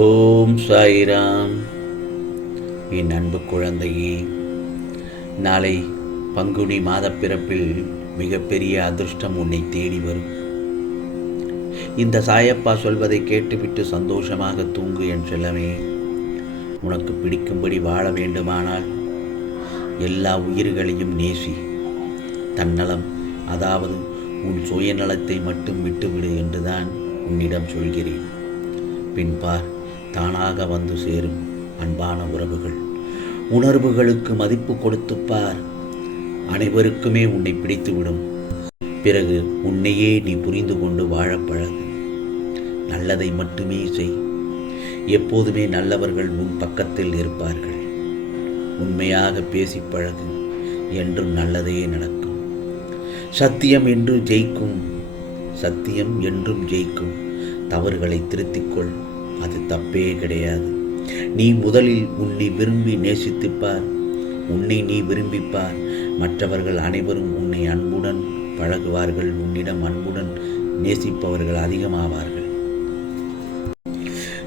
ஓம் சாயிராம். என் அன்பு குழந்தையே நாளை பங்குனி மாதப்பிறப்பில் மிகப்பெரிய அதிர்ஷ்டம் உன்னை தேடி வரும். இந்த சாயப்பா சொல்வதை கேட்டுவிட்டு சந்தோஷமாக தூங்கு என் செல்லமே. உனக்கு பிடிக்கும்படி வாழ வேண்டுமானால் எல்லா உயிர்களையும் நேசி. தன்னலம் அதாவது உன் சுயநலத்தை மட்டும் விட்டுவிடு என்றுதான் உன்னிடம் சொல்கிறேன். பின்பார் தானாக வந்து சேரும் அன்பான உறவுகள். உணர்வுகளுக்கு மதிப்பு கொடுத்துப்பார் அனைவருக்குமே உன்னை பிடித்துவிடும். பிறகு உன்னையே நீ புரிந்து கொண்டு வாழப்பழகு நல்லதை மட்டுமே செய். எப்போதுமே நல்லவர்கள் உன் பக்கத்தில் இருப்பார்கள். உண்மையாக பேசிப் பழகு. என்றும் நல்லதே நடக்கும். சத்தியம் என்று ஜெயிக்கும். சத்தியம் என்றும் ஜெயிக்கும். தவறுகளை திருத்திக்கொள் அது தப்பே கிடையாது. நீ முதலில் உன்னை விரும்பி நேசித்துப்பார். உன்னை நீ விரும்பிப்பார். மற்றவர்கள் அனைவரும் உன்னை அன்புடன் பழகுவார்கள். உன்னிடம் அன்புடன் நேசிப்பவர்கள் அதிகமாவார்கள்.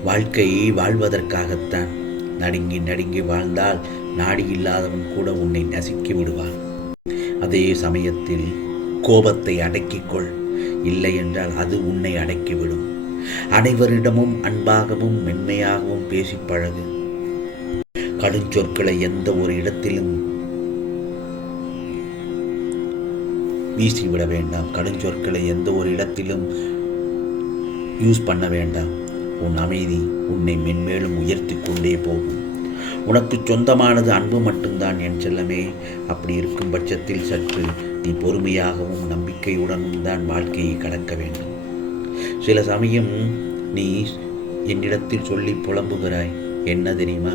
வாழ்க்கையை வாழ்வதற்காகத்தான். நடுங்கி நடுங்கி வாழ்ந்தால் நாடி இல்லாதவன் கூட உன்னை நசுக்கி விடுவான். அதே சமயத்தில் கோபத்தை அடக்கிக்கொள் இல்லை என்றால் அது உன்னை அடக்கிவிடும் அனைவரிடமும் அன்பாகவும் மென்மையாகவும் பேசி பழகு. கடுஞ்சொற்களை எந்த ஒரு இடத்திலும் வீசிவிட வேண்டாம். கடுஞ்சொற்களை எந்த ஒரு இடத்திலும் யூஸ் பண்ண வேண்டாம். உன் அமைதி உன்னை மென்மேலும் உயர்த்தி கொண்டே போகும். உனக்கு சொந்தமானது அன்பு மட்டும்தான் என் செல்லமே. அப்படி இருக்கும் பட்சத்தில் சற்று நீ பொறுமையாகவும் நம்பிக்கையுடனும் தான் வாழ்க்கையை கடக்க வேண்டும். சில சமயம் நீ என்னிடத்தில் சொல்லி புலம்புகிறாய். என்ன தெரியுமா?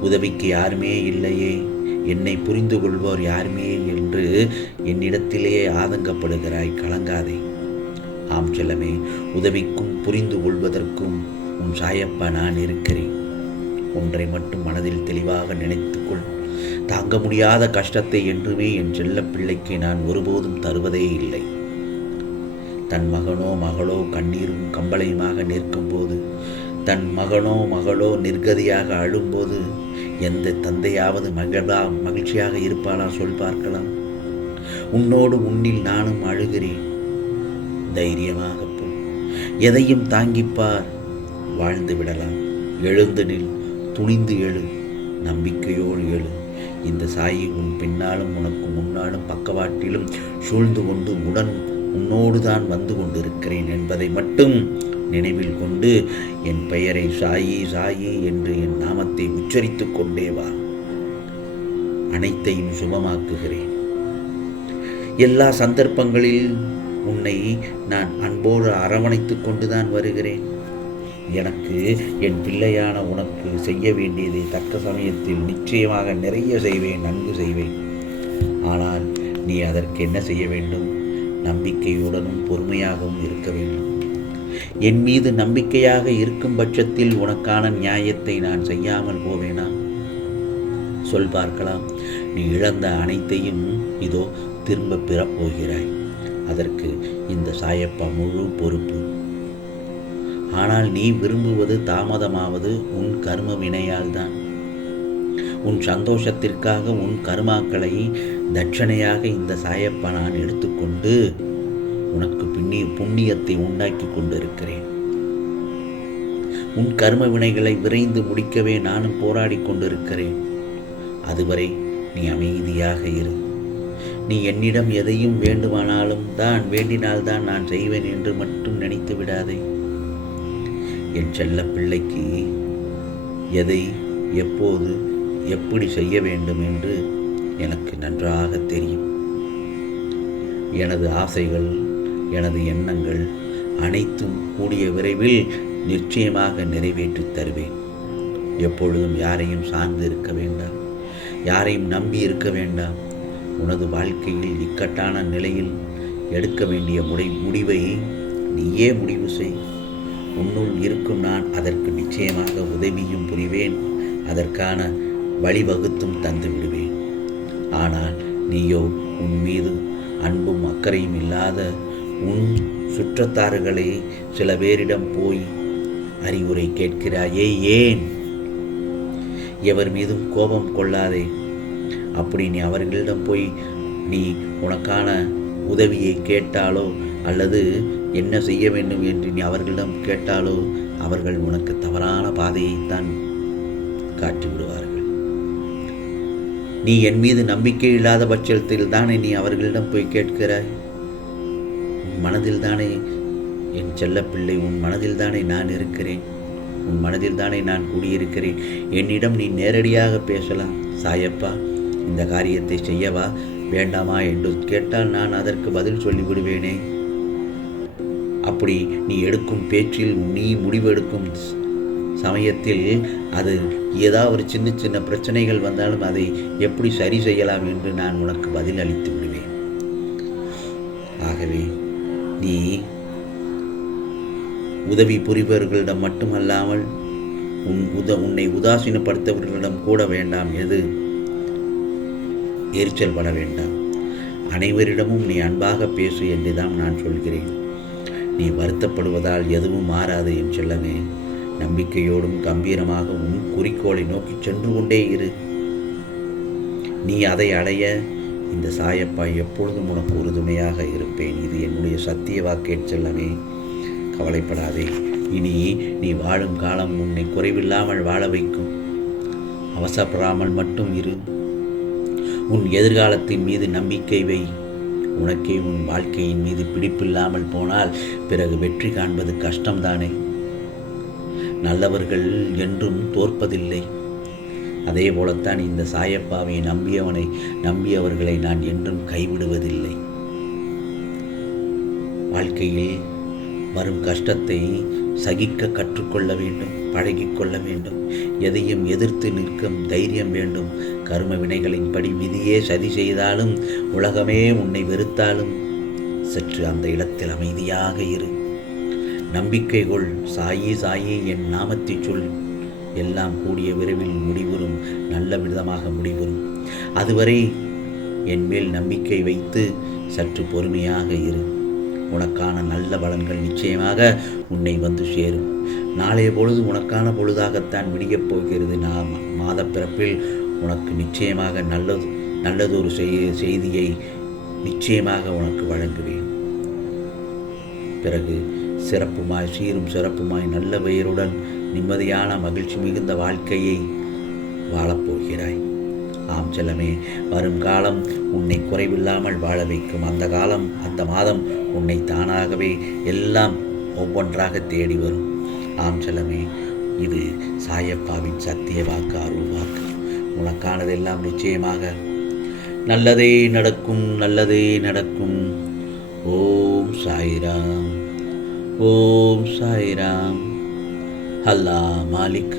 உதவிக்கு யாருமே இல்லையே. என்னை புரிந்து கொள்வோர் யாருமே என்று என்னிடத்திலேயே ஆதங்கப்படுகிறாய். கலங்காதே. ஆம் செல்லமே உதவிக்கும் புரிந்து கொள்வதற்கும் உன் சாயப்பா நான் இருக்கிறேன். ஒன்றை மட்டும் மனதில் தெளிவாக நினைத்துக்கொள். தாங்க முடியாத கஷ்டத்தை என்றுமே என் செல்ல பிள்ளைக்கு நான் ஒருபோதும் தருவதே இல்லை. தன் மகனோ மகளோ கண்ணீரும் கம்பளையுமாக நிற்கும்போது தன் மகனோ மகளோ நிர்கதியாக அழும்போது எந்த தந்தையாவது மகிழா மகிழ்ச்சியாக இருப்பாளா சொல் பார்க்கலாம். உன்னோடு உன்னில் நானும் அழுகிறேன். தைரியமாக போ. எதையும் தாங்கிப்பார். வாழ்ந்து விடலாம். எழுந்து நில். துணிந்து எழு. நம்பிக்கையோடு எழு. இந்த சாயி உன் பின்னாலும் உனக்கு முன்னாலும் பக்கவாட்டிலும் சூழ்ந்து கொண்டு உடன் உன்னோடு தான் வந்து கொண்டிருக்கிறேன் என்பதை மட்டும் நினைவில் கொண்டு என் பெயரை சாயி சாயி என்று என் நாமத்தை உச்சரித்து கொண்டே வா. அனைத்தையும் சுபமாக்குகிறேன் எல்லா சந்தர்ப்பங்களில் உன்னை நான் அன்போடு அரவணைத்து கொண்டுதான் வருகிறேன். எனக்கு என் பிள்ளையான உனக்கு செய்ய வேண்டியதை தக்க சமயத்தில் நிச்சயமாக நிறைய செய்வேன் நன்கு செய்வேன். ஆனால் நீ அதற்கு என்ன செய்ய வேண்டும்? நம்பிக்கையுடனும் பொறுமையாகவும் இருக்க வேண்டும். என் மீது நம்பிக்கையாக இருக்கும் பட்சத்தில் உனக்கான நியாயத்தை நான் செய்யாமல் போவேனா? சொல் பார்க்கலாம். நீ இழந்த அனைத்தையும் இதோ திரும்ப பெறப்போகிறாய். அதற்கு இந்த சாயப்பா முழு பொறுப்பு. ஆனால் நீ விரும்புவது தாமதமாவது உன் கர்ம வினையால் தான் உன் சந்தோஷத்திற்காக உன் கர்மாக்களை தட்சணையாக இந்த சாயப்பா நான் எடுத்துக்கொண்டு உனக்கு பின்னி புண்ணியத்தை உண்டாக்கி கொண்டிருக்கிறேன். உன் கர்ம வினைகளை விரைந்து முடிக்கவே நானும் போராடி கொண்டிருக்கிறேன். அதுவரை நீ அமைதியாக இரு. நீ என்னிடம் எதையும் வேண்டுமானாலும் தான் வேண்டினால்தான் நான் செய்வேன் என்று மட்டும் நினைத்து விடாதே. என் செல்ல பிள்ளைக்கு எதை எப்போது எப்படி செய்ய வேண்டும் என்று எனக்கு நன்றாக தெரியும். எனது ஆசைகள் எனது எண்ணங்கள் அனைத்தும் கூடிய விரைவில் நிச்சயமாக நிறைவேற்றி தருவேன். எப்பொழுதும் யாரையும் சார்ந்து இருக்க வேண்டாம். யாரையும் நம்பி இருக்க வேண்டாம். உனது வாழ்க்கையில் இக்கட்டான நிலையில் எடுக்க வேண்டிய முடி முடிவை நீயே முடிவு செய். உன்னுள் இருக்கும் நான் அதற்கு நிச்சயமாக உதவியும் புரிவேன். அதற்கான வழிவகுத்தும் தந்து விடுவேன் ஆனால் நீயோ உன் மீது அன்பும் அக்கறையும் இல்லாத உன் சுற்றத்தாறுகளை சில பேரிடம் போய் அறிவுரை கேட்கிறாயே ஏன்? எவர் மீதும் கோபம் கொள்ளாதே. அப்படி நீ அவர்களிடம் போய் நீ உனக்கான உதவியை கேட்டாலோ அல்லது என்ன செய்ய வேண்டும் என்று நீ அவர்களிடம் கேட்டாலோ அவர்கள் உனக்கு தவறான பாதையைத்தான் காட்டி விடுவார்கள் நீ என் மீது நம்பிக்கை இல்லாத பட்சத்தில் தானே நீ அவர்களிடம் போய் கேட்கிறாய்? உன் மனதில் தானே என் செல்லப்பிள்ளை உன் மனதில் தானே நான் இருக்கிறேன். உன் மனதில் தானே நான் கூடியிருக்கிறேன். என்னிடம் நீ நேரடியாக பேசலாம். சாயப்பா இந்த காரியத்தை செய்யவா வேண்டாமா என்று கேட்டால் நான் அதற்கு பதில் சொல்லிவிடுவேனே. அப்படி நீ எடுக்கும் பேச்சில் நீ முடிவெடுக்கும் சமயத்தில் அது ஏதாவது ஒரு சின்ன சின்ன பிரச்சனைகள் வந்தாலும் அதை எப்படி சரி செய்யலாம் என்று நான் உனக்கு பதில் அளித்து விடுவேன். ஆகவே நீ உதவி புரிபவர்களிடம் மட்டுமல்லாமல் உன் உத உன்னை உதாசீனப்படுத்தவர்களிடம் கூட வேண்டாம். எது? எரிச்சல் பட வேண்டாம். அனைவரிடமும் நீ அன்பாக பேசு என்றுதான் நான் சொல்கிறேன். நீ வருத்தப்படுவதால் எதுவும் மாறாது என் செல்லமே. நம்பிக்கையோடும் கம்பீரமாக உன் குறிக்கோளை நோக்கி சென்று கொண்டே இரு. நீ அதை அடைய இந்த சாயப்பா எப்பொழுதும் உனக்கு உறுதுணையாக இருப்பேன். இது என்னுடைய சத்திய வாக்கேட் செல்லமே. கவலைப்படாதே. இனி நீ வாழும் காலம் உன்னை குறைவில்லாமல் வாழ வைக்கும். அவசப்படாமல் மட்டும் இரு. உன் எதிர்காலத்தின் மீது நம்பிக்கை வை. உனக்கே உன் வாழ்க்கையின் மீது பிடிப்பில்லாமல் போனால் பிறகு வெற்றி காண்பது கஷ்டம்தானே. நல்லவர்கள் என்றும் தோற்பதில்லை. அதே போலத்தான் இந்த சாயப்பாவை நம்பியவனை நம்பியவர்களை நான் என்றும் கைவிடுவதில்லை. வாழ்க்கையில் வரும் கஷ்டத்தை சகிக்க கற்றுக்கொள்ள வேண்டும் பழகிக்கொள்ள வேண்டும். எதையும் எதிர்த்து நிற்கும் தைரியம் வேண்டும். கர்ம வினைகளின் படி விதியே சதி செய்தாலும் உலகமே உன்னை வெறுத்தாலும் சற்று அந்த இடத்தில் அமைதியாக இரு. நம்பிக்கை கொள் சாயி சாயி என் நாமத்தை சொல். எல்லாம் கூடிய விரைவில் முடிவுறும். நல்ல விதமாக முடிவுறும். அதுவரை என் மேல் நம்பிக்கை வைத்து சற்று பொறுமையாக இரு. உனக்கான நல்ல பலன்கள் நிச்சயமாக உன்னை வந்து சேரும். நாளைய பொழுது உனக்கான பொழுதாகத்தான் விடியப் போகிறது. நான் மாத பிறப்பில் உனக்கு நிச்சயமாக நல்லது நல்லதொரு செய்தியை நிச்சயமாக உனக்கு வழங்குவேன். பிறகு சிறப்புமாய் சீரும் சிறப்புமாய் நல்ல பெயருடன் நிம்மதியான மகிழ்ச்சி மிகுந்த வாழ்க்கையை வாழப்போகிறாய். ஆம் செல்லமே வரும் காலம் உன்னை குறைவில்லாமல் வாழ வைக்கும். அந்த காலம் அந்த மாதம் உன்னை தானாகவே எல்லாம் ஒவ்வொன்றாக தேடி வரும். ஆம் செல்லமே இது சாயப்பாவின் சத்திய வாக்கு அருள் வாக்கு. உனக்கானதெல்லாம் நிச்சயமாக நல்லதே நடக்கும் நல்லதே நடக்கும். ஓம் சாய்ராம். ஓம் சாய்ராம் அல்லா மாலிக்